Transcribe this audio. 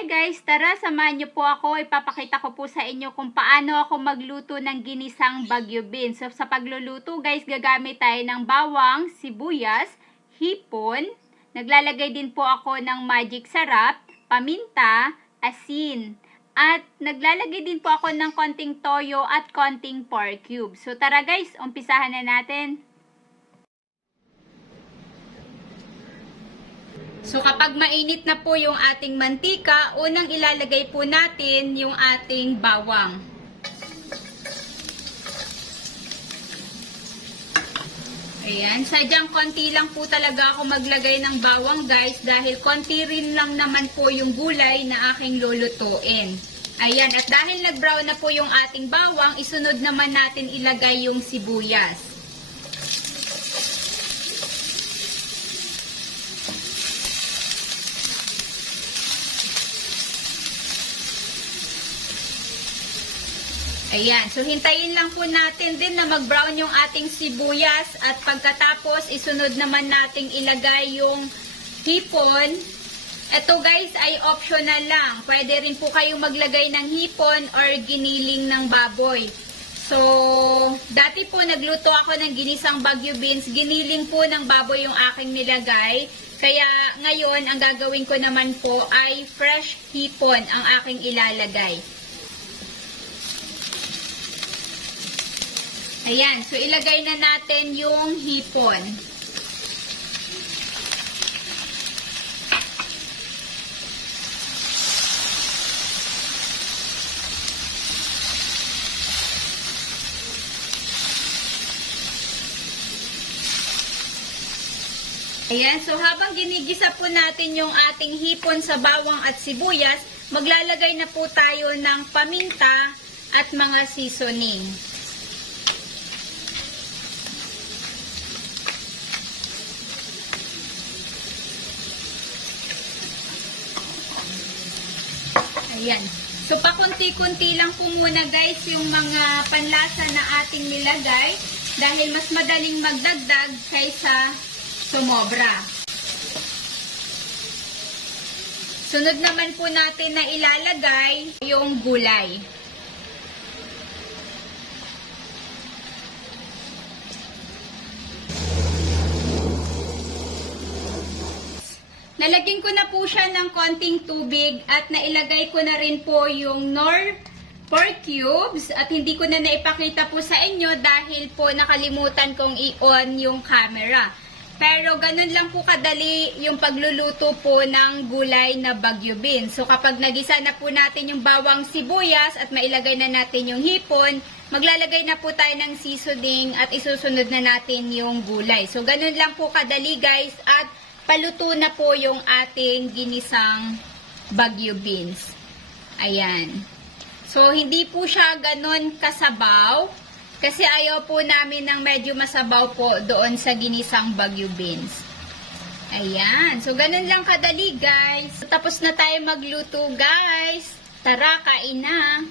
Hi guys, tara samahan niyo po ako. Ipapakita ko po sa inyo kung paano ako magluto ng ginisang Baguio beans. So sa pagluluto guys, gagamit tayo ng bawang, sibuyas, hipon. Naglalagay din po ako ng magic sarap, paminta, asin. At naglalagay din po ako ng konting toyo at konting pork cube. So tara guys, umpisahan na natin. So kapag mainit na po yung ating mantika, unang ilalagay po natin yung ating bawang. Ayan, sadyang konti lang po talaga ako maglagay ng bawang guys dahil konti rin lang naman po yung gulay na aking lulutuin. Ayan, at dahil nag-brown na po yung ating bawang, isunod naman natin ilagay yung sibuyas. Ayan, so hintayin lang po natin din na mag-brown yung ating sibuyas at pagkatapos isunod naman nating ilagay yung hipon. Ito guys ay optional lang. Pwede rin po kayong maglagay ng hipon or giniling ng baboy. So, dati po nagluto ako ng ginisang Baguio beans, giniling po ng baboy yung aking nilagay. Kaya ngayon ang gagawin ko naman po ay fresh hipon ang aking ilalagay. Ayan, so ilagay na natin yung hipon. Ayan, so habang ginigisa po natin yung ating hipon sa bawang at sibuyas, maglalagay na po tayo ng paminta at mga seasoning. Ayan. So, pakunti-kunti lang po muna guys yung mga panlasa na ating nilagay dahil mas madaling magdagdag kaysa sumobra. Sunod naman po natin na ilalagay yung gulay. Nalagyan ko na po siya ng konting tubig at nailagay ko na rin po yung Knorr pork cubes at hindi ko na naipakita po sa inyo dahil po nakalimutan kong i-on yung camera. Pero ganun lang po kadali yung pagluluto po ng gulay na Baguio beans. So kapag nagisa na po natin yung bawang sibuyas at mailagay na natin yung hipon, maglalagay na po tayo ng seasoning at isusunod na natin yung gulay. So ganun lang po kadali guys at paluto na po yung ating ginisang Baguio beans. Ayan. So, hindi po siya ganun kasabaw. Kasi ayaw po namin ng medyo masabaw po doon sa ginisang Baguio beans. Ayan. So, ganun lang kadali guys. Tapos na tayo magluto guys. Tara, kain na.